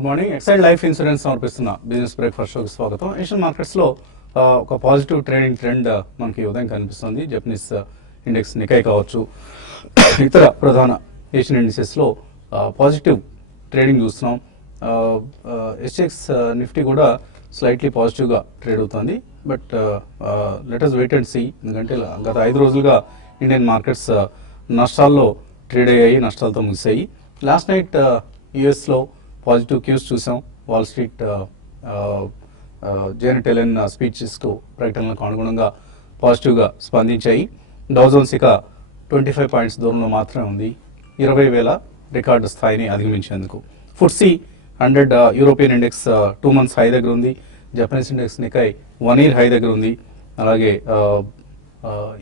Good morning. Exide life insurance సమర్పిస్తున్న business breakfast షోకి స్వాగతం. ఏషియన్ మార్కెట్స్ లో ఒక పాజిటివ్ ట్రేడింగ్ ట్రెండ్ మనకి ఉదయం కనిపిస్తుంది. జపనీస్ ఇండెక్స్ నికై కావచ్చు, ఇతర ప్రధాన ఏషియన్ ఇండిసెస్ లో పాజిటివ్ ట్రేడింగ్ చూస్తున్నాం. ఎస్ఎక్స్ నిఫ్టీ కూడా స్లైట్లీ పాజిటివ్ గా ట్రేడ్ అవుతుంది. But let us wait and see. ఎందుకంటే గత 5 రోజులుగా ఇండియన్ మార్కెట్స్ నష్టాల్లో ట్రేడ్ అయ్యాయి, నష్టాలతో ముగిశాయి. లాస్ట్ నైట్ యుఎస్ లో పాజిటివ్ క్యూస్ చూసాం. Wall street Janet Ellen speeches కు ప్రకటనలకు అనుగుణంగా పాజిటివ్ గా స్పందించాయి. డౌ జోన్స్ ఇక 25 పాయింట్స్ దూరంలో మాత్రమే ఉంది 20,000 రికార్డు స్థాయిని అధిగమించేందుకు. FTSE 100 European index 2 months high దగ్గర ఉంది. జపనీస్ ఇండెక్స్ నికై 1 year హై దగ్గర ఉంది. అలాగే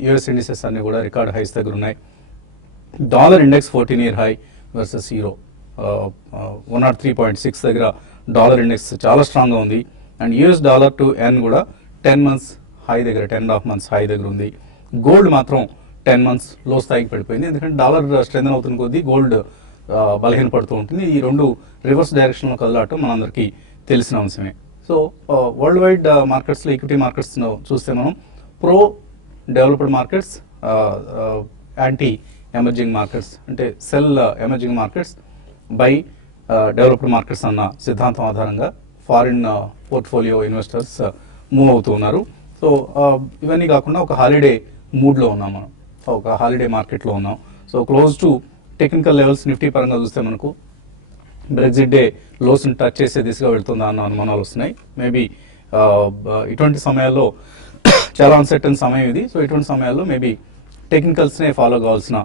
యుఎస్ ఇండిసెస్ అన్ని కూడా రికార్డ్ హైస్ దగ్గర ఉన్నాయి. Dollar index 14 year high versus euro 103.6 దగ్గర డాలర్ ఇండెక్స్ చాలా స్ట్రాంగ్ గా ఉంది. అండ్ యూఎస్ డాలర్ టు ఎన్ కూడా 10 months హై దగ్గర 10.5 months హై దగ్గర ఉంది. గోల్డ్ మాత్రం 10 months లో స్థాయికి పడిపోయింది. ఎందుకంటే డాలర్ స్ట్రెంథన్ అవుతున్న కొద్దీ గోల్డ్ బలహీనపడుతూ ఉంటుంది. ఈ రెండు రివర్స్ డైరెక్షన్ లో కదలాటం మనందరికీ తెలిసిన అంశమే. సో వరల్డ్ వైడ్ మార్కెట్స్ లో ఈక్విటీ మార్కెట్స్ చూస్తే మనం pro developed markets, anti emerging markets, అంటే sell emerging markets, buy developed markets అన్న సిద్ధాంతం ఆధారంగా ఫారిన్ పోర్ట్ఫోలియో ఇన్వెస్టర్స్ మూవ్ అవుతూ ఉన్నారు. సో ఇవన్నీ కాకుండా ఒక హాలిడే మూడ్లో ఉన్నాం మనం, ఒక హాలిడే మార్కెట్లో ఉన్నాం. So close to technical levels Nifty పరంగా చూస్తే మనకు బ్రెగ్జిట్ డే లోస్ని టచ్ చేసే దిశగా వెళ్తుందా అన్న అనుమానాలు వస్తున్నాయి. మేబీ ఇటువంటి సమయాల్లో చాలా అన్సర్టన్ సమయం ఇది. సో ఇటువంటి సమయాల్లో మేబీ టెక్నికల్స్నే ఫాలో కావాల్సిన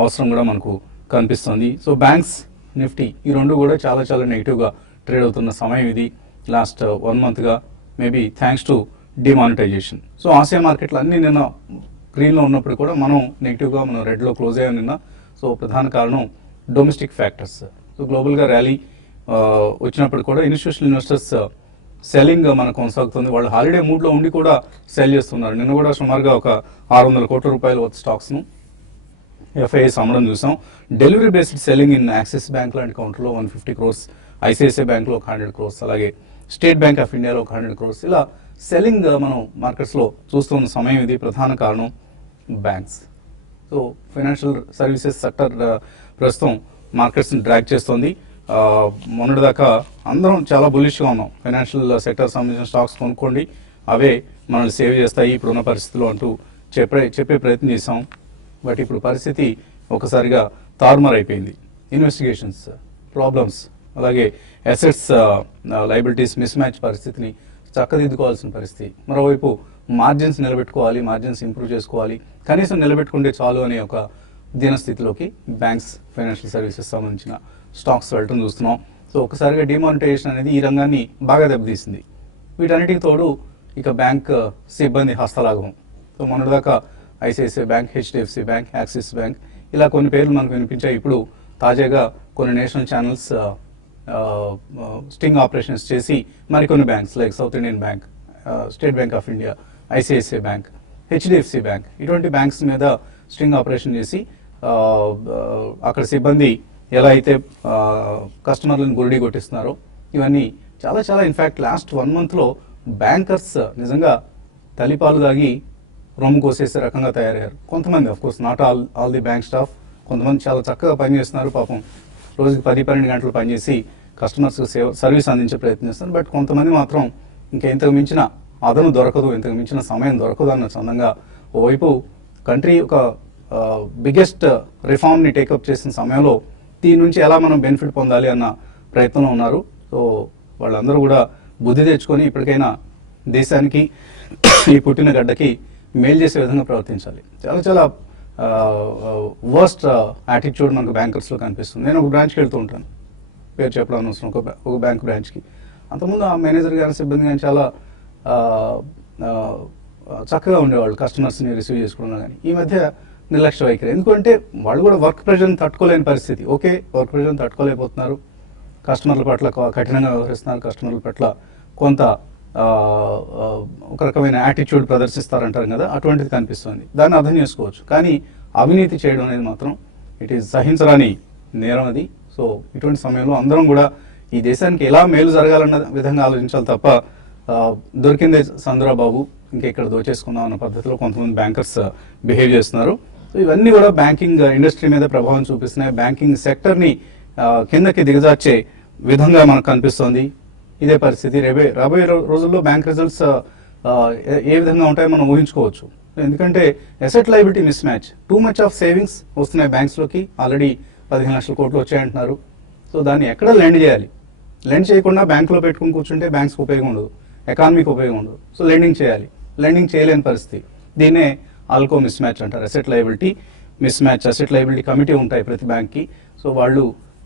అవసరం కూడా మనకు కనిపిస్తుంది. సో బ్యాంక్స్, నిఫ్టీ ఈ రెండు కూడా చాలా చాలా నెగిటివ్గా ట్రేడ్ అవుతున్న సమయం ఇది. లాస్ట్ 1 month గా maybe thanks to demonetization. So Asia మార్కెట్లు అన్ని నిన్న గ్రీన్లో ఉన్నప్పుడు కూడా మనం నెగిటివ్గా, మనం రెడ్లో క్లోజ్ అయ్యాం నిన్న. సో ప్రధాన కారణం డొమెస్టిక్ ఫ్యాక్టర్స్. సో గ్లోబల్గా ర్యాలీ వచ్చినప్పుడు కూడా ఇన్స్టిట్యూషనల్ ఇన్వెస్టర్స్ సెల్లింగ్ మనకు కొనసాగుతుంది. వాళ్ళు హాలిడే మూడ్లో ఉండి కూడా సెల్ చేస్తున్నారు. నిన్న కూడా సుమారుగా ఒక 600 కోట్ల రూపాయల వర్త్ స్టాక్స్ను ఎఫ్ఐఎస్ అమ్మడం చూసాం. Delivery based selling in axis bank లాంటి కౌంటర్లో 150 crores, ఐసిఐసిఐ బ్యాంక్లో ఒక 100 crores, అలాగే స్టేట్ బ్యాంక్ ఆఫ్ ఇండియాలో ఒక 100 crores, ఇలా సెల్లింగ్ మనం మార్కెట్స్లో చూస్తున్న సమయం ఇది. ప్రధాన కారణం banks. So financial services sector ప్రస్తుతం మార్కెట్స్ని డ్రాగ్ చేస్తుంది. మొన్నటిదాకా అందరం చాలా బులిష్గా ఉన్నాం. ఫైనాన్షియల్ సెక్టర్ సంబంధించిన స్టాక్స్ కొనుక్కోండి, అవే మనల్ని సేవ్ చేస్తాయి ఇప్పుడున్న పరిస్థితుల్లో అంటూ చెప్పే ప్రయత్నం చేసాం. బట్ ఇప్పుడు పరిస్థితి ఒకసారిగా తారుమారు అయిపోయింది. ఇన్వెస్టిగేషన్స్, ప్రాబ్లమ్స్, అలాగే అసెట్స్ లయబిలిటీస్ మిస్ మ్యాచ్ పరిస్థితిని చక్కదిద్దుకోవాల్సిన పరిస్థితి. మరోవైపు మార్జిన్స్ నిలబెట్టుకోవాలి, మార్జిన్స్ ఇంప్రూవ్ చేసుకోవాలి, కనీసం నిలబెట్టుకుంటే చాలు అనే ఒక దీనస్థితిలోకి బ్యాంక్స్, ఫైనాన్షియల్ సర్వీసెస్ సంబంధించిన స్టాక్స్ వెళ్ళటం చూస్తున్నాం. సో ఒకసారిగా డిమానిటైజేషన్ అనేది ఈ రంగాన్ని బాగా దెబ్బతీసింది. వీటన్నిటికి తోడు ఇక బ్యాంక్ సిబ్బంది హస్తలాఘవం. సో మొన్నటిదాకా ICICI bank, HDFC bank, axis bank ఇలా కొన్ని పేర్లు మనకు వినిపించాయి. ఇప్పుడు తాజాగా కొన్ని నేషనల్ ఛానల్స్ స్టింగ్ ఆపరేషన్స్ చేసి మరికొన్ని banks like south Indian bank, state bank of India, ICICI bank, HDFC bank ఇటువంటి బ్యాంక్స్ మీద స్టింగ్ ఆపరేషన్ చేసి అక్కడ సిబ్బంది ఎలా అయితే కస్టమర్లను గురిడి కొట్టిస్తున్నారో ఇవన్నీ చాలా చాలా ఇన్ఫ్యాక్ట్ లాస్ట్ 1 monthలో బ్యాంకర్స్ నిజంగా తలిపాలు దాగి రొమ్ము కోసేసే రకంగా తయారయ్యారు. కొంతమంది, of course not all the bank staff, కొంతమంది చాలా చక్కగా పనిచేస్తున్నారు. పాపం రోజుకి 10-12 గంటలు పనిచేసి కస్టమర్స్ సర్వీస్ అందించే ప్రయత్నం చేస్తున్నారు. బట్ కొంతమంది మాత్రం ఇంకా ఇంతకు మించిన అదను దొరకదు, ఇంతకు మించిన సమయం దొరకదు అన్న చందంగా ఓవైపు కంట్రీ ఒక బిగ్గెస్ట్ రిఫార్మ్ని టేకప్ చేసిన సమయంలో దీని నుంచి ఎలా మనం బెనిఫిట్ పొందాలి అన్న ప్రయత్నంలో ఉన్నారు. సో వాళ్ళందరూ కూడా బుద్ధి తెచ్చుకొని ఇప్పటికైనా దేశానికి, ఈ పుట్టిన గడ్డకి మేలు చేసే విధంగా ప్రవర్తించాలి. చాలా చాలా వర్స్ట్ యాటిట్యూడ్ మనకు బ్యాంకర్స్లో కనిపిస్తుంది. నేను ఒక బ్రాంచ్కి వెళ్తూ ఉంటాను, పేరు చెప్పడం అవసరం, ఒక బ్యాంక్ బ్రాంచ్కి. అంతకుముందు ఆ మేనేజర్ గారి సిబ్బంది కానీ చాలా చక్కగా ఉండేవాళ్ళు కస్టమర్స్ని రిసీవ్ చేసుకోవడం. కానీ ఈ మధ్య నిర్లక్ష్య వైఖరి. ఎందుకంటే వాళ్ళు కూడా వర్క్ ప్రెషర్ని తట్టుకోలేని పరిస్థితి. ఓకే, వర్క్ ప్రెషర్ని తట్టుకోలేకపోతున్నారు, కస్టమర్ల పట్ల కఠినంగా వ్యవహరిస్తున్నారు, కస్టమర్ల పట్ల కొంత ఒక రకమైన యాటిట్యూడ్ ప్రదర్శిస్తారంటారు కదా, అటువంటిది కనిపిస్తుంది. దాన్ని అర్థం చేసుకోవచ్చు. కానీ అవినీతి చేయడం అనేది మాత్రం ఇట్ ఈస్ సహించరాని నేరం అది. సో ఇటువంటి సమయంలో అందరం కూడా ఈ దేశానికి ఎలా మేలు జరగాలన్న విధంగా ఆలోచించాలి తప్ప దొరికిందే చంద్రబాబు ఇంకెక్కడ దోచేసుకుందాం అన్న పద్ధతిలో కొంతమంది బ్యాంకర్స్ బిహేవ్ చేస్తున్నారు. సో ఇవన్నీ కూడా బ్యాంకింగ్ ఇండస్ట్రీ మీద ప్రభావం చూపిస్తున్నాయి. బ్యాంకింగ్ సెక్టర్ని కిందకి దిగజార్చే విధంగా మనకు కనిపిస్తోంది. ఇదే పరిస్థితి రాబోయే రోజుల్లో బ్యాంక్ రిజల్ట్స్ ఏ విధంగా ఉంటాయో మనం ఊహించుకోవచ్చు. ఎందుకంటే asset liability miss match, too much of savings వస్తున్నాయి బ్యాంక్స్లోకి. ఆల్రెడీ 15 లక్షల కోట్లు వచ్చాయంటున్నారు. సో దాన్ని ఎక్కడ లెండ్ చేయాలి? లెండ్ చేయకుండా బ్యాంకులో పెట్టుకుని కూర్చుంటే బ్యాంక్స్కి ఉపయోగం ఉండదు, ఎకానమీకి ఉపయోగం ఉండదు. సో లెండింగ్ చేయాలి, లెండింగ్ చేయలేని పరిస్థితి. దీన్నే ఆల్కో మిస్ మ్యాచ్ అంటారు. Asset liability miss match. Asset liability committee ఉంటాయి ప్రతి బ్యాంక్కి. సో వాళ్ళు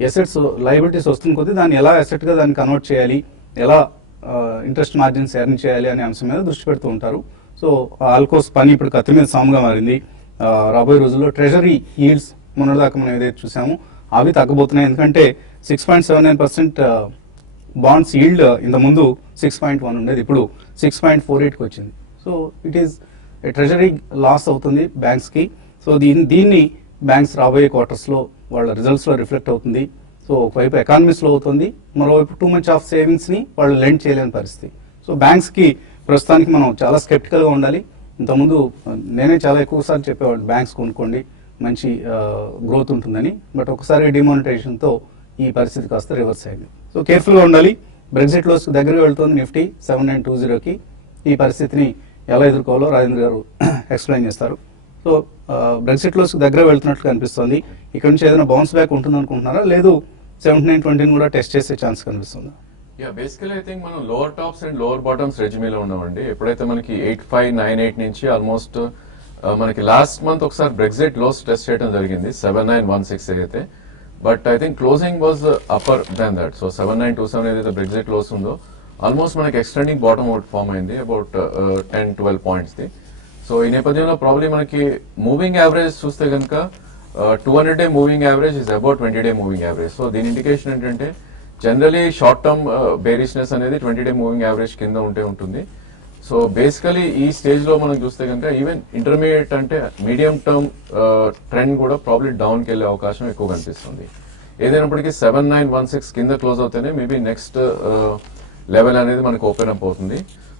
అసెట్స్ లయబిలిటీస్ వస్తుంది కొద్దీ దాన్ని ఎలా అసెట్గా దాన్ని కన్వర్ట్ చేయాలి, ఎలా ఇంట్రెస్ట్ మార్జిన్స్ ఎర్న్ చేయాలి అనే అంశం మీద దృష్టి పెడుతూ ఉంటారు. సో ఆల్కోస్ పని ఇప్పుడు కత్తి మీద సాముగా మారింది. రాబోయే రోజుల్లో ట్రెజరీ ఈల్డ్స్ మొన్నటిదాకా మనం ఏదైతే చూసామో అవి తగ్గబోతున్నాయి. ఎందుకంటే 6.79% బాండ్స్ ఈల్డ్ ఇంతకుముందు 6.1 ఉండేది, ఇప్పుడు 6.48కి వచ్చింది. So it is treasury loss అవుతుంది బ్యాంక్స్కి. సో దీన్ని బ్యాంక్స్ రాబోయే క్వార్టర్స్లో వాళ్ళ రిజల్ట్స్లో రిఫ్లెక్ట్ అవుతుంది. సో ఒకవైపు ఎకానమీ స్లో అవుతుంది, మరోవైపు టూ మచ్ ఆఫ్ సేవింగ్స్ని వాళ్ళు లెండ్ చేయలేని పరిస్థితి. సో బ్యాంక్స్కి ప్రస్తుతానికి మనం చాలా స్కెప్టికల్గా ఉండాలి. ఇంతకుముందు నేనే చాలా ఎక్కువసార్లు చెప్పేవాళ్ళు బ్యాంక్స్ కొనుక్కోండి, మంచి గ్రోత్ ఉంటుందని. బట్ ఒకసారి డిమానిటైజేషన్తో ఈ పరిస్థితి కాస్త రివర్స్ అయింది. సో కేర్ఫుల్గా ఉండాలి. బ్రెగ్జిట్ లోస్ దగ్గరగా వెళ్తుంది నిఫ్టీ 7920కి. ఈ పరిస్థితిని ఎలా ఎదుర్కోవాలో రాజేంద్ర గారు ఎక్స్ప్లెయిన్ చేస్తారు. సో బ్రెగ్జిట్ లోస్ దగ్గర వెళ్తున్నట్లు కనిపిస్తుంది. ఇక్కడ నుంచి ఏదైనా బౌన్స్ బ్యాక్ ఉంటుంది అనుకుంటున్నారా, లేదు 7920 కూడా టెస్ట్ చేసే ఛాన్స్ కనిపిస్తుందా? బేసికలీ ఐ థింక్ మనం lower tops and lower bottoms రెజ్యూమీలో ఉన్నామండి. ఎప్పుడైతే మనకి 8598 నుంచి ఆల్మోస్ట్ మనకి లాస్ట్ మంత్ ఒకసారి బ్రెగ్జిట్ లోస్ టెస్ట్ చేయడం జరిగింది 7916 ఏదైతే. But I think closing was upper than that. So 7927 ఏదైతే బ్రెగ్జిట్ లోస్ ఉందో ఆల్మోస్ట్ మనకి ఎక్స్టెండింగ్ బాటమ్ అవుట్ ఫామ్ అయింది అబౌట్ 10-12 పాయింట్స్ది. సో ఈ నేపథ్యంలో ప్రాబ్లీ మనకి మూవింగ్ యావరేజ్ చూస్తే కనుక 200 day moving average is about 20 day moving average. So దీని ఇండికేషన్ ఏంటంటే జనరలీ షార్ట్ టర్మ్ బేరిష్నెస్ అనేది 20 డే మూవింగ్ యావరేజ్ కింద ఉంటే ఉంటుంది. సో బేసికలీ ఈ స్టేజ్ లో మనం చూస్తే కనుక ఈవెన్ ఇంటర్మీడియట్ అంటే మీడియం టర్మ్ ట్రెండ్ కూడా ప్రాబ్లీ డౌన్ కి వెళ్లే అవకాశం ఎక్కువ కనిపిస్తుంది. ఏదైనప్పటికీ 7916 కింద క్లోజ్ అవుతేనే మేబీ నెక్స్ట్ లెవెల్ అనేది మనకు ఓపెన్ అప్ అవుతుంది.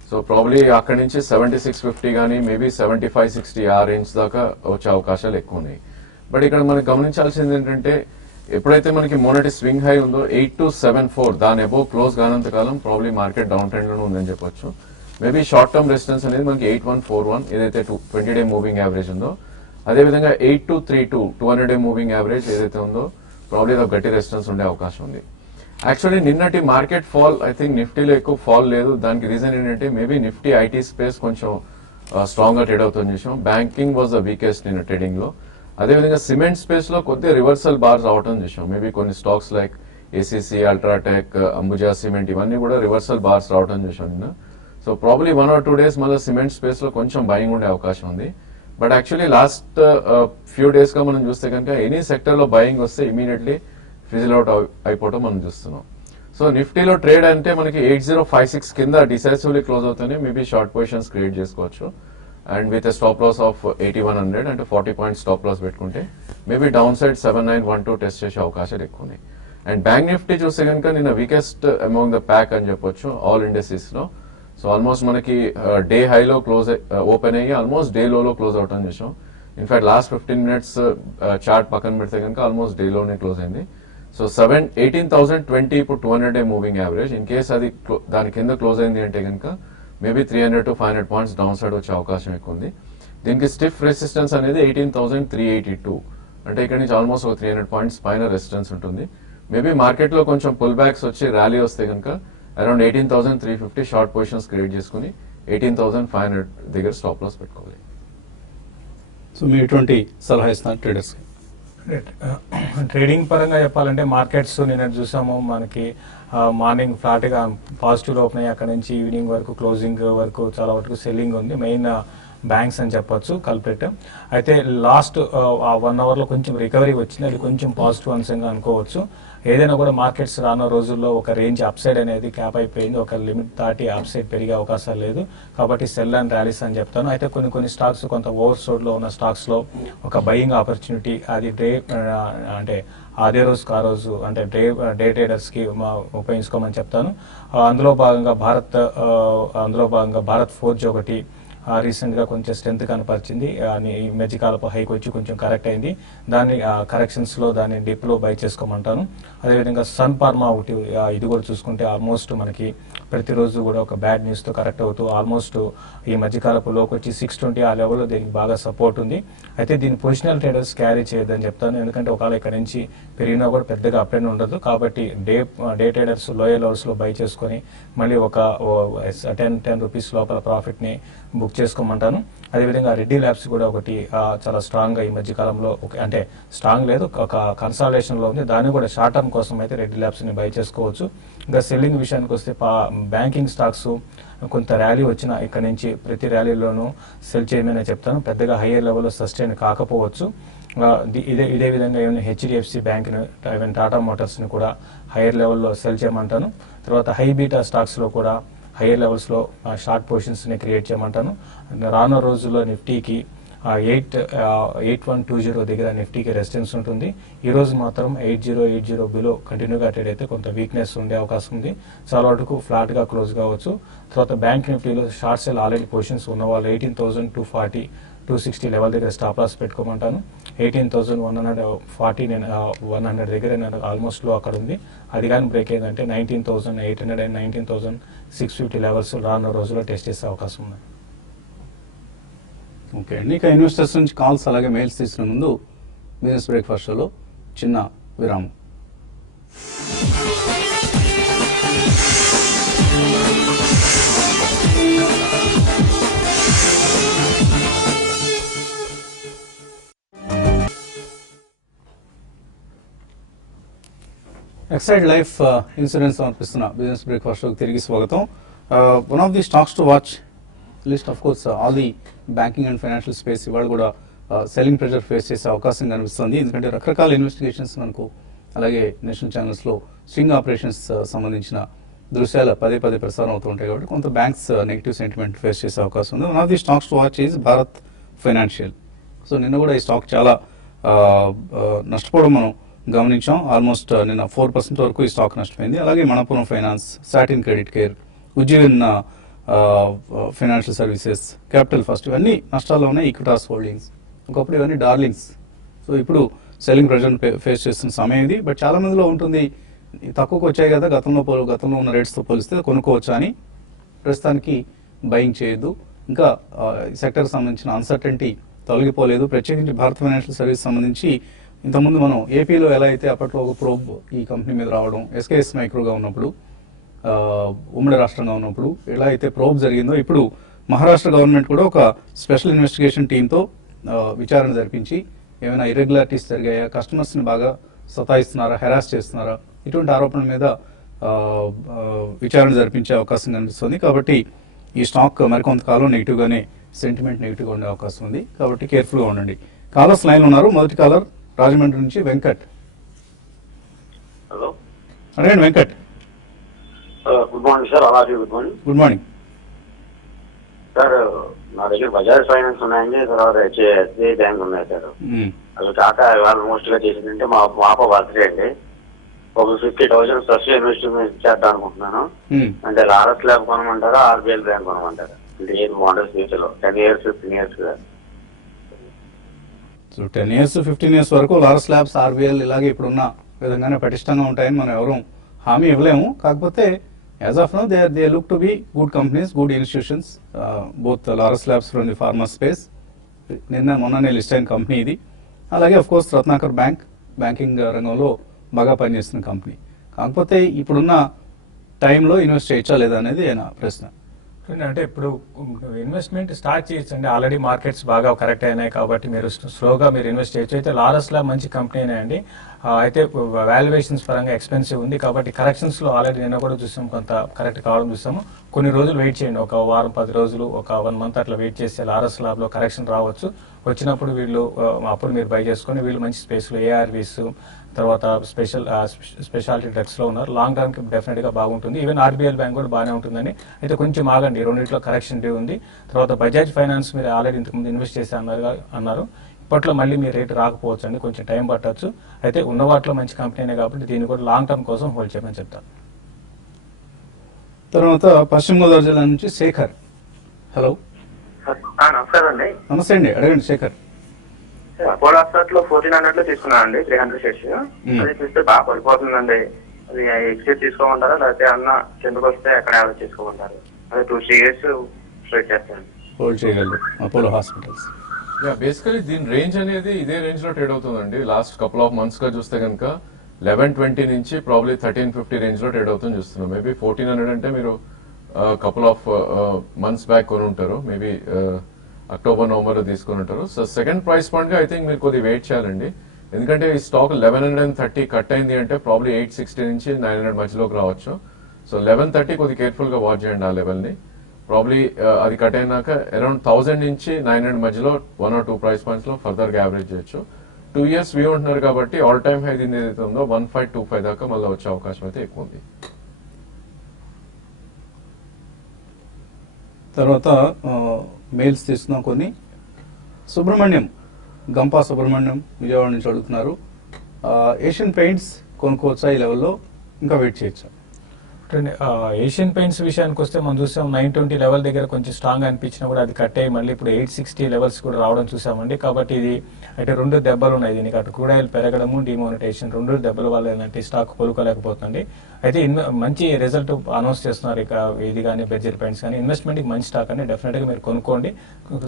సో ప్రాబ్లీ అక్కడి నుంచి 7650 కానీ మేబీ 7560 ఆ రేంజ్ దాకా వచ్చే అవకాశాలు ఎక్కువ ఉన్నాయి. బట్ ఇక్కడ మనకి గమనించాల్సింది ఏంటంటే ఎప్పుడైతే మనకి మొన్నటి స్వింగ్ హై ఉందో 8274 దాని అబోవ్ క్లోజ్ కానంత కాలం ప్రాబ్లీ మార్కెట్ డౌన్ ట్రెండ్ లోనే ఉందని చెప్పొచ్చు. మేబీ షార్ట్ టర్మ్ రెసిస్టెన్స్ అనేది మనకి 8141 ఏదైతే 20 డే మూవింగ్ యావరేజ్ ఉందో, అదేవిధంగా 8232 200 డే మూవింగ్ యావరేజ్ ఏదైతే ఉందో ప్రాబ్లీ అదొక గట్టి రెసిస్టెన్స్ ఉండే అవకాశం ఉంది. యాక్చువల్లీ నిన్నటి మార్కెట్ ఫాల్ ఐ థింక్ నిఫ్టీలో ఎక్కువ ఫాల్ లేదు. దానికి రీజన్ ఏంటంటే మేబీ నిఫ్టీ ఐటీ స్పేస్ కొంచెం స్ట్రాంగ్ గా ట్రేడ్ అవుతుంది చూసాం. బ్యాంకింగ్ వాజ్ ద వీకెస్ట్ నిన్న ట్రేడింగ్ లో. అదేవిధంగా సిమెంట్ స్పేస్ లో కొద్దిగా రివర్సల్ బార్స్ అవటం చూసాం. మేబీ కొన్ని stocks like ACC, UltraTech, Ambuja cement ఇవన్నీ కూడా రివర్సల్ బార్స్ రావటం చూసాం నిన్న. సో ప్రాబ్లీ 1 or 2 days మళ్ళీ సిమెంట్ స్పేస్ లో కొంచెం బయింగ్ ఉండే అవకాశం ఉంది. But actually last few days గా మనం చూస్తే కనుక ఎనీ సెక్టర్ లో బయింగ్ వస్తే ఇమీడియట్లీ ఫిజిల్ అవుట్ అయిపోవటం మనం చూస్తున్నాం. సో నిఫ్టీలో ట్రేడ్ అంటే మనకి 8056 కింద డిసైసివ్లీ క్లోజ్ అవుతానే మేబీ షార్ట్ పొజిషన్స్ క్రియేట్ చేసుకోవచ్చు. And with stop loss of 8100 అంటే 40 పాయింట్స్ స్టాప్ లాస్ పెట్టుకుంటే మేబీ డౌన్ సైడ్ 7912 టెస్ట్ చేసే అవకాశాలు ఎక్కువ ఉన్నాయి. అండ్ బ్యాంక్ నిఫ్టీ చూస్తే కనుక నిన్న వీకెస్ట్ అమాంగ్ ద ప్యాక్ అని చెప్పొచ్చు ఆల్ ఇండస్ట్రీస్ లో. సో ఆల్మోస్ట్ మనకి డే హైలో క్లోజ్ ఓపెన్ అయ్యి ఆల్మోస్ట్ డే లోలో క్లోజ్ అవటం చేసాం. ఇన్ఫాక్ట్ లాస్ట్ 15 minutes చార్ట్ పక్కన పెడితే కనుక ఆల్మోస్ట్ డే లోనే క్లోజ్ అయింది. సో 18,020 ఇప్పుడు 200 day moving average. In case అది దాని కింద క్లోజ్ అయింది అంటే కనుక maybe 300 to 500 points down side వచ్చే అవకాశం ఎక్కువ ఉంది. దీనికి స్టిఫ్ రెసిస్టెన్స్ అనేది 18,382 అంటే ఇక్కడ నుంచి ఆల్మోస్ట్ ఒక 300 పాయింట్స్ పైన రెసిస్టెన్స్ ఉంటుంది. మేబీ మార్కెట్ లో కొంచెం పుల్ బ్యాక్స్ వచ్చి ర్యాలీ వస్తే కనుక అరౌండ్ 18,350 షార్ట్ పొజిషన్స్ క్రియేట్ చేసుకుని 18,500 దగ్గర స్టాప్ లాస్ పెట్టుకోవాలి. సో మీరు ఎటువంటి సలహా ఇస్తున్నారు ట్రేడర్స్? ట్రేడింగ్ పరంగా చెప్పాలంటే మార్కెట్స్ నిన్న చూసాము, మనకి మార్నింగ్ ఫ్లాట్గా పాజిటివ్ ఓపెన్ అయ్యి అక్కడ నుంచి ఈవినింగ్ వరకు క్లోజింగ్ వరకు చాలా వరకు సెల్లింగ్ ఉంది. మెయిన్ బ్యాంక్స్ అని చెప్పొచ్చు కల్ప్రిట్. అయితే లాస్ట్ 1 hour లో కొంచెం రికవరీ వచ్చింది, అది కొంచెం పాజిటివ్ అంశంగా అనుకోవచ్చు. ఏదైనా కూడా మార్కెట్స్ రానున్న రోజుల్లో ఒక రేంజ్ అప్ సైడ్ అనేది క్యాప్ అయిపోయింది, ఒక లిమిట్ దాటి అప్ సైడ్ పెరిగే అవకాశాలు లేదు. కాబట్టి సెల్ అండ్ ర్యాలీస్ అని చెప్తాను. అయితే కొన్ని స్టాక్స్ కొంత ఓవర్ సోల్డ్ లో ఉన్న స్టాక్స్ లో ఒక బయింగ్ ఆపర్చునిటీ, అది డే అంటే అదే రోజుకి ఆ రోజు అంటే డే ట్రేడర్స్ కి ఉపయోగించుకోమని చెప్తాను. అందులో భాగంగా భారత్ ఫోర్జ్ ఒకటి రీసెంట్ గా కొంచెం స్ట్రెంత్ కనపరిచింది. ఈ మధ్యకాలపు హైక్ వచ్చి కొంచెం కరెక్ట్ అయింది. దాన్ని కరెక్షన్స్ లో దాన్ని డిప్ లో బై చేసుకోమంటాను. అదేవిధంగా సన్ ఫార్మా ఒకటి, ఇది కూడా చూసుకుంటే ఆల్మోస్ట్ మనకి ప్రతిరోజు కూడా ఒక బ్యాడ్ న్యూస్ తో కరెక్ట్ అవుతూ ఆల్మోస్ట్ ఈ మధ్యకాలపు లోకి వచ్చి 620 ఆ లెవెల్లో దీనికి బాగా సపోర్ట్ ఉంది. అయితే దీని పొజిషనల్ ట్రేడర్స్ క్యారీ చేయొద్దని చెప్తాను. ఎందుకంటే ఒకవేళ ఇక్కడ నుంచి పెరిగినా కూడా పెద్దగా అప్ అండ్ ఉండదు. కాబట్టి డే ట్రేడర్స్ లోయర్ లెవెల్స్ లో బై చేసుకొని మళ్ళీ ఒక 10 రూపీస్ లోపల ప్రాఫిట్ ని బుక్ చేసుకోమంటాను. అదేవిధంగా రెడ్డి ల్యాబ్స్ కూడా ఒకటి చాలా స్ట్రాంగ్ గా ఈ మధ్య కాలంలో అంటే స్ట్రాంగ్ లేదు, ఒక కన్సాలేషన్ లో ఉంది. దాన్ని కూడా షార్ట్ టర్మ్ కోసం అయితే రెడ్డి ల్యాబ్స్ ని బై చేసుకోవచ్చు. ఇంకా సెల్లింగ్ విషయానికి వస్తే బ్యాంకింగ్ స్టాక్స్ కొంత ర్యాలీ వచ్చిన ఇక్కడ నుంచి ప్రతి ర్యాలీలోనూ సెల్ చేయమని చెప్తాను. పెద్దగా హయ్యర్ లెవెల్లో సస్టైన్ కాకపోవచ్చు. ఇదే విధంగా ఏమైనా HDFC bank even Tata Motors ని కూడా హయ్యర్ లెవెల్లో సెల్ చేయమంటాను. తర్వాత హై బీటా స్టాక్స్ లో కూడా హయ్యర్ లెవెల్స్ లో షార్ట్ పొజిషన్స్ ని క్రియేట్ చేయమంటాను. రానున్న రోజుల్లో నిఫ్టీకి 8120 దగ్గర నిఫ్టీకి రెసిస్టెన్స్ ఉంటుంది. ఈ రోజు మాత్రం 8080 బిలో కంటిన్యూగా ట్రేడ్ అయితే కొంత వీక్నెస్ ఉండే అవకాశం ఉంది. చాలా వరకు ఫ్లాట్ గా క్లోజ్ కావచ్చు. తర్వాత బ్యాంక్ నిఫ్టీలో షార్ట్ సెల్ ఆల్రెడీ పొజిషన్స్ ఉన్న వాళ్ళు 18,240 260 లెవెల్ దగ్గర స్టాప్ లాస్ పెట్టుకోమంటాను. 18,140 నేను 100 దగ్గర నేను ఆల్మోస్ట్ లో అక్కడ ఉంది. అది కానీ బ్రేక్ అయిందంటే 19,800 అండ్ 19,650 లెవెల్స్ రానున్న రోజుల్లో టెస్ట్ చేసే అవకాశం ఉంది. ఓకే అండి, ఇక ఇన్వెస్టర్స్ నుంచి కాల్స్ అలాగే మెయిల్స్ తీసుకునే ముందు బిజినెస్ బ్రేక్ఫాస్ట్ షోలో చిన్న విరామం. ఎక్సైడ్ లైఫ్ ఇన్సూరెన్స్ సమర్పిస్తున్న బిజినెస్ బ్రేక్ఫాస్ట్ షోకి తిరిగి స్వాగతం. One of the stocks to watch list of course all the banking and financial space ఇవాళ కూడా సెల్లింగ్ ప్రెషర్ ఫేస్ చేసే అవకాశం కనిపిస్తుంది. ఎందుకంటే రకరకాల ఇన్వెస్టిగేషన్స్ మనకు అలాగే నేషనల్ ఛానల్స్లో స్ట్రింగ్ ఆపరేషన్స్ సంబంధించిన దృశ్యాలు పదే ప్రసారం అవుతూ ఉంటాయి. కాబట్టి కొంత బ్యాంక్స్ నెగిటివ్ సెంటిమెంట్ ఫేస్ చేసే అవకాశం ఉంది. One of the stocks to watch is Bharat financial. So నిన్న కూడా ఈ స్టాక్ చాలా నష్టపోవడం మనం గమనించాం. ఆల్మోస్ట్ నిన్న 4% వరకు ఈ స్టాక్ నష్టపోయింది. అలాగే Manappuram finance, satin credit care, Ujjivan financial services, capital first ఇవన్నీ నష్టాల్లో ఉన్నాయి. ఈక్విటాస్ హోల్డింగ్స్ ఒకప్పుడు ఇవన్నీ డార్లింగ్స్. సో ఇప్పుడు సెల్లింగ్ ప్రెషర్ ఫేస్ చేస్తున్న సమయం ఇది. బట్ చాలా మందిలో ఉంటుంది తక్కువకు వచ్చాయి కదా గతంలో ఉన్న రేట్స్తో పోలిస్తే కొనుక్కోవచ్చా అని. ప్రస్తుతానికి బయింగ్ చేయొద్దు. ఇంకా సెక్టర్కి సంబంధించిన అన్సర్టెంటీ తొలగిపోలేదు. ప్రత్యేకించి భారత్ ఫైనాన్షియల్ సర్వీస్ సంబంధించి ఇంతకుముందు మనం ఏపీలో ఎలా అయితే అప్పట్లో ఒక ప్రోబ్ ఈ కంపెనీ మీద రావడం, ఎస్కేఎస్ మైక్రోగా ఉన్నప్పుడు, ఉమ్మడి రాష్ట్రంగా ఉన్నప్పుడు ఎలా అయితే ప్రోబ్ జరిగిందో, ఇప్పుడు మహారాష్ట్ర గవర్నమెంట్ కూడా ఒక స్పెషల్ ఇన్వెస్టిగేషన్ టీంతో విచారణ జరిపించి ఏమైనా ఇర్రెగ్యులారిటీస్ జరిగాయా, కస్టమర్స్ని బాగా సతాయిస్తున్నారా, హెరాస్ చేస్తున్నారా, ఇటువంటి ఆరోపణల మీద విచారణ జరిపించే అవకాశం కనిపిస్తుంది. కాబట్టి ఈ స్టాక్ మరికొంతకాలం నెగిటివ్గానే సెంటిమెంట్ నెగిటివ్గా ఉండే అవకాశం ఉంది. కాబట్టి కేర్ఫుల్గా ఉండండి. కాలర్స్ లైన్ ఉన్నారు. మొదటి కాలర్ రాజమండ్రి నుంచి వెంకట్. హలో, అడగండి వెంకట్. Good morning sir. అలాగే good morning. Good morning sir, నా దగ్గర బజాజ్ ఫైనాన్స్ ఉన్నాయండి, తర్వాత హెచ్డిఎఫ్సి బ్యాంక్ ఉన్నాయి సార్. అసలు కాక ఇవాళ మోస్ట్ గా చేసిందంటే మా పాప బర్త్డే అండి. ఒక 50,000 ఫస్ట్ ఇన్వెస్ట్మెంట్ చేద్దాం అనుకుంటున్నాను. అంటే లారస్ ల్యాబ్ కొనమంటారా, ఆర్బిఎల్ బ్యాంక్ కొనమంటారా? అంటే ఏది మోడల్ ఫ్యూచర్ లో 10 years 15 years కదా? సో 10 years 15 years వరకు లారస్ ల్యాబ్స్, ఆర్బిఎల్ ఇలాగే ఇప్పుడున్న విధంగానే పటిష్టంగా ఉంటాయని మనం ఎవరూ హామీ ఇవ్వలేము. కాకపోతే as of now they look to be good companies, good institutions. Both Laurus labs from the pharma space మొన్ననే లిస్ట్ అయిన కంపెనీ ఇది. అలాగే of course Ratnakar bank banking రంగంలో బాగా పనిచేస్తున్న కంపెనీ. కాకపోతే ఇప్పుడున్న టైంలో ఇన్వెస్ట్ చేయొచ్చా లేదా అనేది నా ప్రశ్న. అంటే ఇప్పుడు ఇన్వెస్ట్మెంట్ స్టార్ట్ చేయొచ్చండి. ఆల్రెడీ మార్కెట్స్ బాగా కరెక్ట్ అయినాయి కాబట్టి మీరు స్లోగా మీరు ఇన్వెస్ట్ చేయొచ్చు. అయితే లారస్ ల్యాబ్ మంచి కంపెనీ అండి. అయితే వాల్యుయేషన్స్ పరంగా ఎక్స్పెన్సివ్ ఉంది కాబట్టి కరెక్షన్స్ లో ఆల్రెడీ నిన్న కూడా చూసాం, కొంత కరెక్ట్ కావడం చూసాము. కొన్ని రోజులు వెయిట్ చేయండి, ఒక వారం 10 రోజులు, ఒక 1 month అట్లా వెయిట్ చేస్తే ఆర్ఎస్ ల్యాబ్ లో కరెక్షన్ రావచ్చు. వచ్చినప్పుడు వీళ్ళు అప్పుడు మీరు బై చేసుకొని, వీళ్ళు మంచి స్పేస్ లో ఏఆర్వీస్ తర్వాత స్పెషాలిటీ డ్రగ్స్ లో ఉన్నారు. లాంగ్ టర్మ్ కి డెఫినెట్ గా బాగుంటుంది. ఈవెన్ ఆర్బీఎల్ బ్యాంక్ కూడా బాగానే ఉంటుందని. అయితే కొంచెం ఆగండి, రెండింటిలో కరెక్షన్ డ్యూ ఉంది. తర్వాత బజాజ్ ఫైనాన్స్ మీరు ఆల్రెడీ ఇంతకుముందు ఇన్వెస్ట్ చేసి అన్నారు. ఇప్పట్లో మళ్ళీ మీ రేటు రాకపోవచ్చు అండి, కొంచెం టైం పట్టవచ్చు. అయితే ఉన్న వాటిలో మంచి కంపెనీనే కాబట్టి దీన్ని కూడా లాంగ్ టర్మ్ కోసం హోల్డ్ చేయమని చెప్తాను. తర్వాత పశ్చిమ గోదావరి జిల్లా నుంచి శేఖర్. హలో, నమస్కారం అండి. నమస్తే అండి, అడగండి శేఖర్. అపోలో హాస్పిటల్ లో 1400 లో తీసుకున్నానండి, 300 షేర్స్. అది చూస్తే బాగా పడిపోతుందండి. అది ఎక్స్చేంజ్ తీసుకోమంటారా, లేకపోతే అన్న కిందకు వస్తే ఎక్కడ యావరేజ్ తీసుకోమంటారు? అది 2-3 years వెయిట్ చేస్తాను. హోల్డ్ చేయగలరు అపోలో హాస్పిటల్స్. బేసికలీ దీని రేంజ్ అనేది ఇదే రేంజ్ లో ట్రేడ్ అవుతుందండి. లాస్ట్ కపుల్ ఆఫ్ మంత్స్ గా చూస్తే కనుక 1120 నుంచి ప్రాబ్లీ 1350 రేంజ్ లో ట్రేడ్ అవుతుంది చూస్తున్నాం. మేబీ 1400 అంటే మీరు కపుల్ ఆఫ్ మంత్స్ బ్యాక్ కొని ఉంటారు, మేబీ అక్టోబర్ నవంబర్ లో తీసుకుని ఉంటారు. సో సెకండ్ ప్రైస్ పాయింట్ గా ఐ థింక్ మీరు కొద్దిగా వెయిట్ చేయాలండి. ఎందుకంటే ఈ స్టాక్ 1130 కట్ అయింది అంటే ప్రాబ్లీ 860 నుంచి 900 మధ్యలోకి రావచ్చు. సో 1130 కొద్దిగా కేర్ఫుల్ గా వాచ్ చేయండి ఆ లెవెల్ ని. ప్రాబ్లీ అది కట్ అయినాక అరౌండ్ 1000 నుంచి 900 మధ్యలో 1 or 2 ప్రైస్ పాయింట్స్ లో ఫర్దర్ గా యావరేజ్ చేయొచ్చు. 2 years వ్యూ ఉంటున్నారు కాబట్టి ఆల్ టైమ్ హై దీని ఏదైతే ఉందో 1525 దాకా మళ్ళీ వచ్చే అవకాశం అయితే ఎక్కువ ఉంది. తర్వాత మెయిల్స్ తీసుకున్నాం కొన్ని. సుబ్రహ్మణ్యం, గంపా సుబ్రహ్మణ్యం విజయవాడ నుంచి అడుగుతున్నారు, ఏషియన్ పెయింట్స్ కొనుక్కోవచ్చా ఈ లెవెల్లో, ఇంకా వెయిట్ చేయొచ్చా? ఏషియన్ పెయింట్స్ విషయానికి వస్తే మనం చూసాం 920 లెవెల్ దగ్గర కొంచెం స్ట్రాంగ్ అనిపించినా కూడా అది కట్ అయ్యి మళ్ళీ ఇప్పుడు 860 లెవెల్స్ కూడా రావడం చూసామండి. కాబట్టి ఇది అయితే 2 దెబ్బలు ఉన్నాయి దీనికి. అటు క్రూడ్ ఆయిల్ పెరగడము, డిమానిటైజేషన్, 2 దెబ్బల వల్ల ఏంటంటే స్టాక్ కోలుకోలేకపోతుంది. అయితే మంచి రిజల్ట్ అనౌన్స్ చేస్తున్నారు ఇక ఇది కానీ బెర్జర్ పెయింట్స్ కానీ. ఇన్వెస్ట్మెంట్ మంచి స్టాక్ అని డెఫినెట్ గా మీరు కొనుక్కోండి.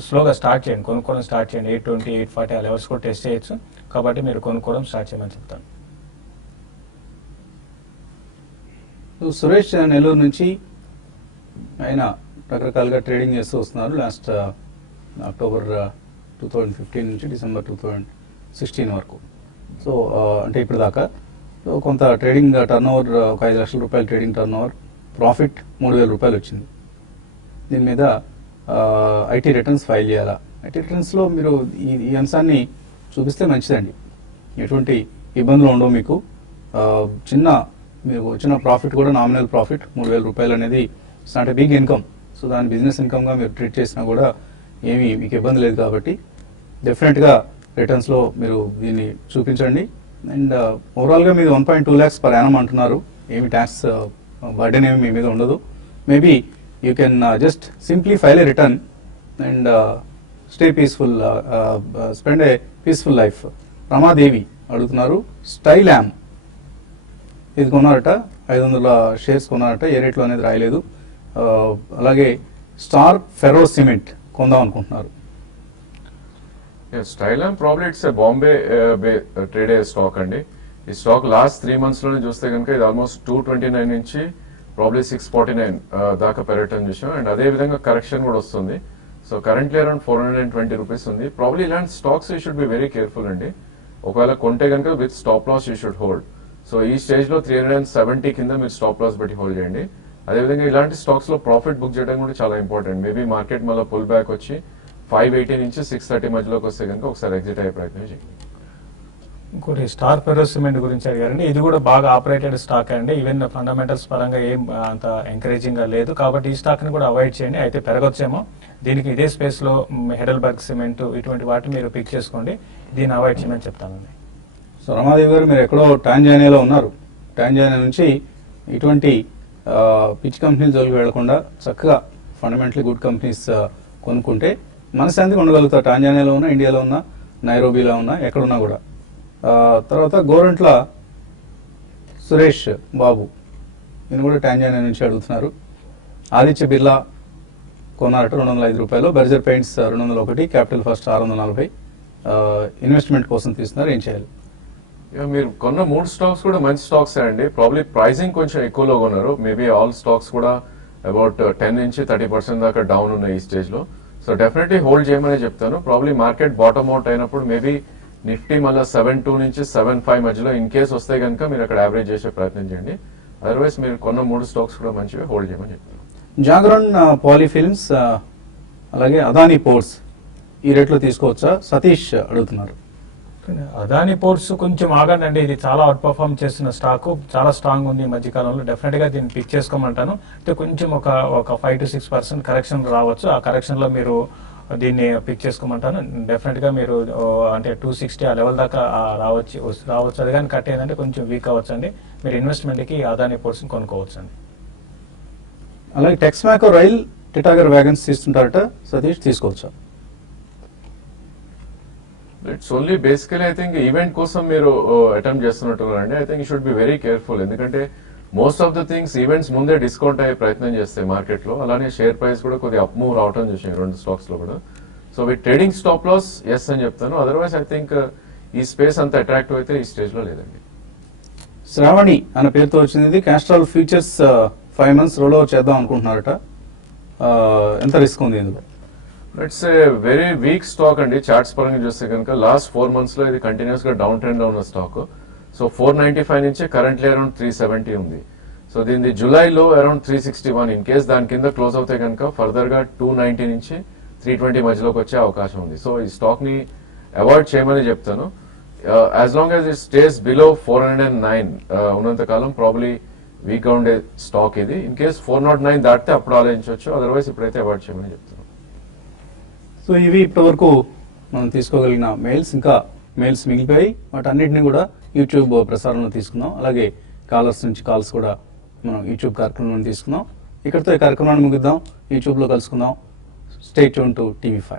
స్లోగా స్టార్ట్ చేయండి, కొనుక్కోవడం స్టార్ట్ చేయండి. 820, 840 ఆ లెవెల్స్ కూడా టెస్ట్ చేయొచ్చు. కాబట్టి మీరు కొనుక్కోవడం స్టార్ట్ చేయమని చెప్తాను. సురేష్ నెల్లూరు నుంచి, ఆయన రకరకాలుగా ట్రేడింగ్ చేస్తూ వస్తున్నారు. లాస్ట్ అక్టోబర్ 2015 నుంచి డిసెంబర్ 2016 వరకు. సో అంటే ఇప్పుడు దాకా సో కొంత ట్రేడింగ్ టర్న్ ఓవర్, ఒక 5 లక్షల రూపాయల ట్రేడింగ్ టర్న్ ఓవర్, ప్రాఫిట్ 3000 రూపాయలు వచ్చింది. దీని మీద ఐటీ రిటర్న్స్ ఫైల్ చేయాలా? ఐటీ రిటర్న్స్లో మీరు ఈ అంశాన్ని చూపిస్తే మంచిదండి. ఎటువంటి ఇబ్బందులు ఉండవు మీకు. మీకు వచ్చిన ప్రాఫిట్ కూడా నామినల్ ప్రాఫిట్ 3000 రూపాయలు అనేది it's not a big income. So దాని బిజినెస్ ఇన్కమ్గా మీరు ట్రీట్ చేసినా కూడా ఏమీ మీకు ఇబ్బంది లేదు. కాబట్టి డెఫినెట్గా రిటర్న్స్లో మీరు దీన్ని చూపించండి. అండ్ ఓవరాల్గా మీరు 1.2 lakhs per annum అంటున్నారు. ఏమి ట్యాక్స్ బర్డెన్ ఏమి మీ మీద ఉండదు. Maybe you can just simply file A return and stay peaceful, spend a peaceful life. Ramadevi అడుగుతున్నారు, స్టైల్ యామ్ ఇది కొన్నారట, 500 షేర్స్ కొన్నారట, ఏ రేట్లో అనేది రాయలేదు. అలాగే స్టార్ ఫెరో సిమెంట్ కొందాం అనుకుంటున్నారు. Style and probably it's Bombay trade అయ్యే స్టాక్ అండి. ఈ స్టాక్ లాస్ట్ 3 months లోనే చూస్తే కనుక ఇది ఆల్మోస్ట్ 229 నుంచి ప్రాబ్లీ 649 దాకా పెరగటం చూసాం. అండ్ అదే విధంగా కరెక్షన్ కూడా వస్తుంది. సో కరెంట్లీ అరౌండ్ 420 రూపీస్ ఉంది. ప్రాబ్లీ ఇలాంటి stocks you should be very careful అండి. ఒకవేళ కొంటే కనుక with stop loss you should hold. So ఈ స్టేజ్ లో 370 కింద మీరు స్టాప్ లాస్ పెట్టి హోల్డ్ చేయండి. అదేవిధంగా ఇలాంటి స్టాక్స్ లో ప్రాఫిట్ బుక్ చేయడం కూడా చాలా ఇంపార్టెంట్. మేబీ మార్కెట్ మళ్ళీ పుల్ బ్యాక్ వచ్చి 580 నుంచి 630 మధ్యలోకి వస్తే కనుక ఒకసారి ఎగ్జిట్ అయ్యే ప్రయత్నం చేయండి. ఇంకోటి స్టార్ ఫెరో సిమెంట్ గురించి అడిగారండి. ఇది కూడా బాగా ఆపరేటెడ్ స్టాక్ అండి. ఈవెన్ ఫండమెంటల్స్ పరంగా ఏం అంత ఎంకరేజింగ్ గా లేదు. కాబట్టి ఈ స్టాక్ ని కూడా అవాయిడ్ చేయండి. అయితే పెరగొచ్చేమో. దీనికి ఇదే స్పేస్ లో హెడల్బర్గ్ సిమెంట్ ఇటువంటి వాటిని మీరు పిక్ చేసుకోండి. దీన్ని అవాయిడ్ చేయమని చెప్తానండి. సో రమాదేవి గారు, మీరు ఎక్కడో టాంజానియాలో ఉన్నారు. టాంజానియా నుంచి ఇటువంటి పిచ్ కంపెనీలు జోలికి వెళ్లకుండా చక్కగా ఫండమెంటలీ గుడ్ కంపెనీస్ కొనుక్కుంటే మనశ్శాంతిగా ఉండగలుగుతారు. టాంజానియాలో ఉన్నా, ఇండియాలో ఉన్నా, నైరోబీలో ఉన్నా, ఎక్కడున్నా కూడా. తర్వాత గోరంట్ల సురేష్ బాబు, ఈయన కూడా టాంజానియా నుంచి అడుగుతున్నారు. ఆదిత్య బిర్లా కొన్నారట 205 రూపాయలు. Berger paints 201, capital first 640. Investment కోసం తీస్తున్నారు, ఏం చేయాలి? మీరు కొన్న 3 స్టాక్స్ కూడా మంచి స్టాక్స్ అండి. ప్రాబ్లీ ప్రైసింగ్ కొంచెం ఎక్కువలో కొన్నారు. మేబీ ఆల్ స్టాక్స్ కూడా అబౌట్ 10 నుంచి 30% దాకా డౌన్ ఉన్నాయి ఈ స్టేజ్ లో. సో డెఫినెట్లీ హోల్డ్ చేయమని చెప్తాను. ప్రాబ్లీ మార్కెట్ బాటమ్ అవుట్ అయినప్పుడు మేబీ నిఫ్టీ మళ్ళీ 7.2 నుంచి 7.5 మధ్యలో ఇన్ కేస్ వస్తే కనుక మీరు అక్కడ యావరేజ్ చేసే ప్రయత్నం చేయండి. అదర్వైజ్ మీరు కొన్న 3 స్టాక్స్ కూడా మంచివి హోల్డ్ చేయమని చెప్తాను. జాగరణ్ పాలీఫిల్మ్స్ అలాగే అదానీ పోర్ట్స్ ఈ రేట్లో తీసుకోవచ్చా? సతీష్ అడుగుతున్నారు. అదాని పోర్ట్స్ కొంచెం ఆగండి అండి, ఇది చాలా అవుట్ పర్ఫార్మ్ చేస్తున్న స్టాక్, చాలా స్ట్రాంగ్ ఉంది ఈ మధ్యకాలంలో. డెఫినెట్ గా దీన్ని పిక్ చేసుకోమంటాను. అయితే కొంచెం ఒక 5 to 6% కరెక్షన్ రావచ్చు. ఆ కరెక్షన్ లో మీరు దీన్ని పిక్ చేసుకోమంటాను. డెఫినెట్ గా మీరు అంటే 260 ఆ లెవెల్ దాకా రావచ్చు. అది కానీ కట్ అయిందంటే కొంచెం వీక్ అవ్వచ్చు అండి. మీరు ఇన్వెస్ట్మెంట్ కి అదాని పోర్ట్స్ కొనుక్కోవచ్చు అండి. అలాగే టెక్స్మాకో రైల్ టిటాగర్ వ్యాగన్స్ తీస్తుంటారట సతీష్, తీసుకోవచ్చా? It's only basically I think event కోసం మీరు అటెంప్ట్ చేస్తున్నట్టున్నారండి. I think you should be very careful. ఎందుకంటే most of the things events ముందే డిస్కౌంట్ అయ్యే ప్రయత్నం చేస్తాయి మార్కెట్ లో. అలానే షేర్ ప్రైస్ కూడా కొద్దిగా అప్ మూవ్ రావడం చూసాం 2 స్టాక్స్ లో కూడా. So with trading stop loss ఎస్ అని చెప్తాను. అదర్వైజ్ ఐ థింక్ ఈ స్పేస్ అంత అట్రాక్టివ్ అయితే ఈ స్టేజ్ లో లేదండి. శ్రావణి అనే పేరుతో వచ్చింది. Castrol futures 5 months roll over చేద్దాం అనుకుంటున్నారట. ఎంత రిస్క్ ఉంది ఇందులో? It's a very weak stock అండి. చార్ట్స్ పరంగా చూస్తే కనుక లాస్ట్ 4 months లో ఇది కంటిన్యూస్ గా డౌన్ ట్రెండ్ లో ఉన్న స్టాక్. సో 495 నుంచి కరెంట్లీ అరౌండ్ 370 ఉంది. సో దీని జూలైలో అరౌండ్ 361. ఇన్ కేస్ దాని కింద క్లోజ్ అవుతే కనుక ఫర్దర్ గా 290 నుంచి 320 మధ్యలోకి వచ్చే అవకాశం ఉంది. సో ఈ స్టాక్ ని అవాయిడ్ చేయమని చెప్తాను. As long as it stays below 409 ఉన్నంత కాలం ప్రాబ్లీ వీక్ గా ఉండే స్టాక్ ఇది. ఇన్ కేస్ 409 దాటితే అప్పుడు ఆలోచించవచ్చు. అదర్వైజ్ ఇప్పుడైతే అవాయిడ్ చేయమని చెప్తాను. సో ఇవి ఇప్పటివరకు మనం తీసుకోగలిగిన మెయిల్స్. ఇంకా మెయిల్స్ మిగిలిపోయాయి. వాటన్నిటిని కూడా యూట్యూబ్ ప్రసారంలో తీసుకుందాం. అలాగే కాలర్స్ నుంచి కాల్స్ కూడా మనం యూట్యూబ్ కార్యక్రమంలో తీసుకుందాం. ఇక్కడితో ఈ కార్యక్రమాన్ని ముగిద్దాం. యూట్యూబ్లో కలుసుకుందాం. Stay tune to TV5.